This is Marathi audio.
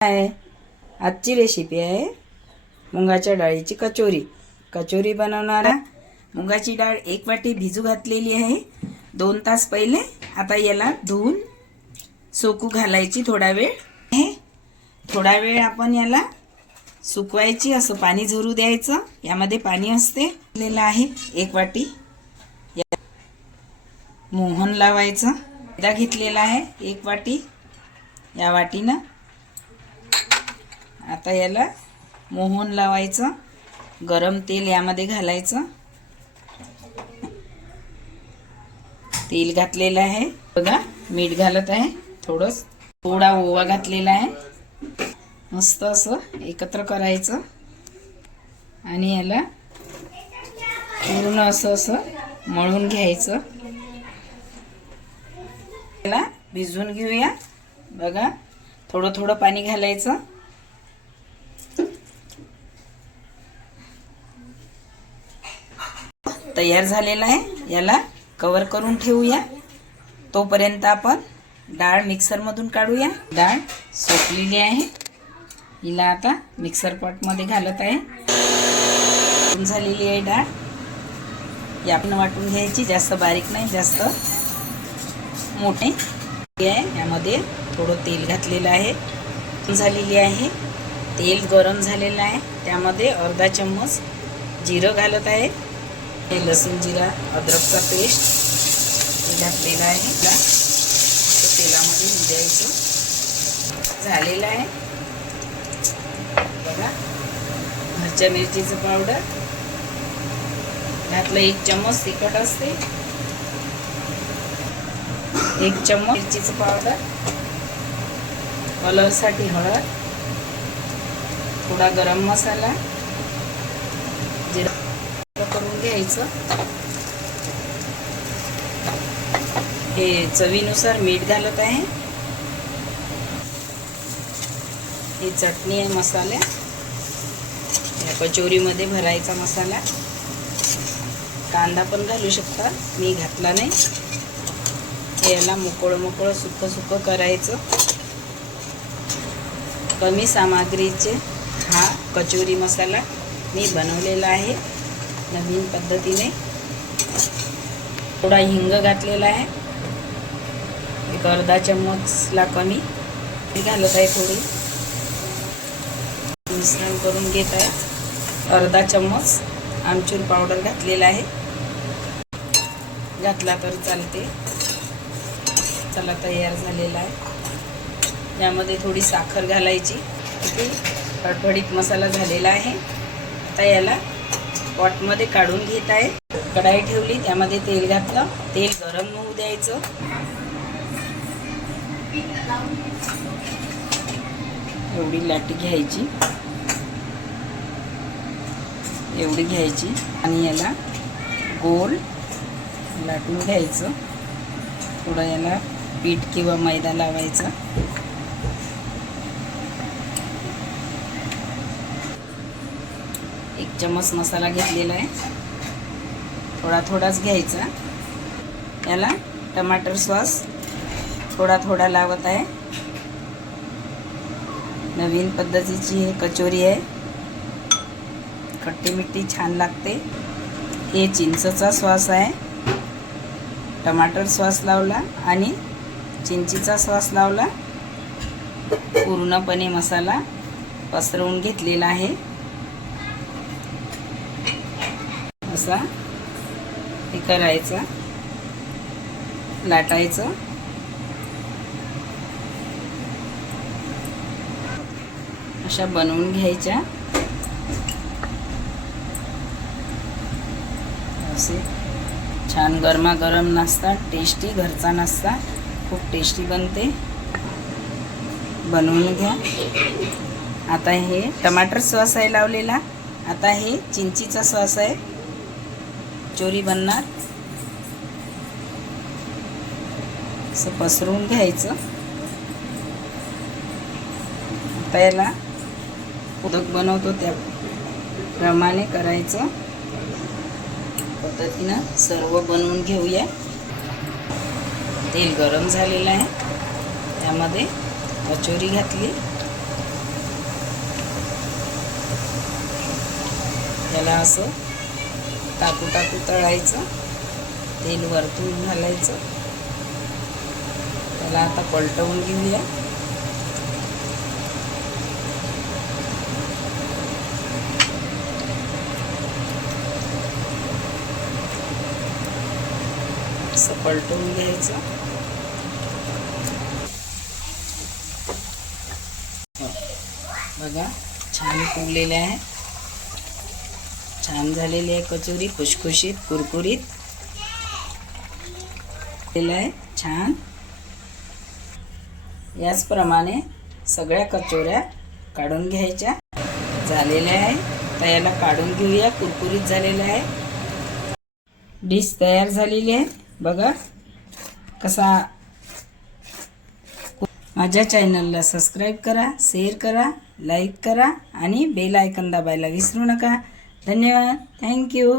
आहे. आजची रेसिपी आहे मुगाच्या डाळीची कचोरी. कचोरी बनवणारा मुगाची डाळ एक वाटी भिजू घातलेली आहे. दोन तास पहिले आता याला धुवून सोकू घालायची थोडा वेळ. हे थोडा वेळ आपण याला सुकवायची असं पाणी झरू द्यायचं. यामध्ये पाणी असते. दिलेलं आहे एक वाटी. या- मोहन लावायचं. मैदा घेतलेला आहे एक वाटी. या वाटीनं आता याला मोहन लावायचं गरम तेल यामध्ये घालायचं. तेल घातलेलं आहे. बघा मीठ घालत आहे. थोडंच थोडा ओवा घातलेला आहे. मस्त असं एकत्र करायचं. आणि याला पूर्ण असं असं मळून घ्यायचं. याला भिजवून घेऊया. बघा थोडं थोडं पाणी घालायचं. तयार झालेला आहे. याला कवर करून ठेवूया. तोपर्यंत आपण डाळ मिक्सरमधून काढूया. डाळ सोपलेली आहे. हिला आता मिक्सर पॉटमध्ये घालत आहे. झालेली आहे डाळ. ही आपण वाटून घ्यायची. जास्त बारीक नाही जास्त मोठे. आहे. यामध्ये थोडं तेल घातलेलं आहे. झालेली आहे. तेल गरम झालेलं आहे. त्यामध्ये अर्धा चम्मच जिरं घालत आहे. हे लसूण जिरा अद्रकचा पेस्ट घातलेला आहे त्याला ते तेलामध्ये द्यायचं झालेलं आहे. बघा. घरच्या मिरचीचं पावडर घातलं एक चम्मच तिखट असते. एक चम्मच मिरचीचं पावडर कलरसाठी हळद. थोडा गरम मसाला. जिरा. करून घ्यायचं. हे चवीनुसार मीठ घालत आहे. ही चटणी आहे मसाल्या या कचोरीमध्ये भरायचा मसाला. कांदा पण घालू शकता. मी घातला नाही. याला मोकळं मोकळं सुकं सुकं करायचं. कमी सामग्रीचे हा कचोरी मसाला मी बनवलेला आहे. नवीन पद्धतीने थोडा हिंग घातलेला आहे. एक अर्धा चम्मच लाकणी घालत आहे थोडी. मिश्रण करून घेत आहे. अर्धा चम्मच आमचूर पावडर घातलेला आहे. घातला तर चालते. चला तयार झालेला आहे. यामध्ये थोडी साखर घालायची. इथे फडफडीत मसाला झालेला आहे. आता याला पॉटमध्ये काढून घेत आहे. कढाई ठेवली त्यामध्ये तेल घातलं. तेल गरम होऊ द्यायचं. एवढी लाटी घ्यायची. एवढी घ्यायची. आणि याला गोल लाटून घ्यायचं. थोडं याला पीठ किंवा मैदा लावायचा. चम्मच मसाला घेतलेला आहे. थोडा थोडाच घ्यायचा. याला टमाटर सॉस थोडा थोडा लावत आहे. नवीन पद्धतीची हे कचोरी आहे. खट्टी मिट्टी छान लागते. हे चिंचचा सॉस आहे. टमाटर सॉस लावला आणि चिंचीचा सॉस लावला. पूर्णपणे मसाला पसरवून घेतलेला आहे. असा. हे करायचा. लाटायचं. अशा बनवून घ्यायच्या. असे. छान गरमागरम नाश्ता. टेस्टी घरचा नाश्ता. खूप टेस्टी बनते. बनवून घ्या. आता हे टमाटर सॉस आहे लावलेला. आता हे चिंचीचा सॉस आहे. कचोरी बनणार. असं पसरून घ्यायचं. आता याला उदक बनवतो त्याप्रमाणे करायचं. पद्धतीनं सर्व बनवून घेऊया. तेल गरम झालेलं आहे. त्यामध्ये कचोरी घातली. त्याला असं टाकू टाकू तळायचं. तेल वरतून घालायचं. त्याला आता पलटवून घेऊया. असं पलटवून घ्यायचं. बघा छान फुगलेले आहे. छान झालेली आहे कचोरी खुशखुशीत कुरकुरीत. केलं आहे छान. याचप्रमाणे सगळ्या कचोऱ्या काढून घ्यायच्या. झालेल्या आहे. तर याला काढून घेऊया. कुरकुरीत झालेलं आहे. डिश तयार झालेली आहे. बघा कसा माझ्या चॅनलला सबस्क्राईब करा शेअर करा लाईक करा आणि बेल आयकन दाबायला विसरू नका. धन्यवाद थँक्यू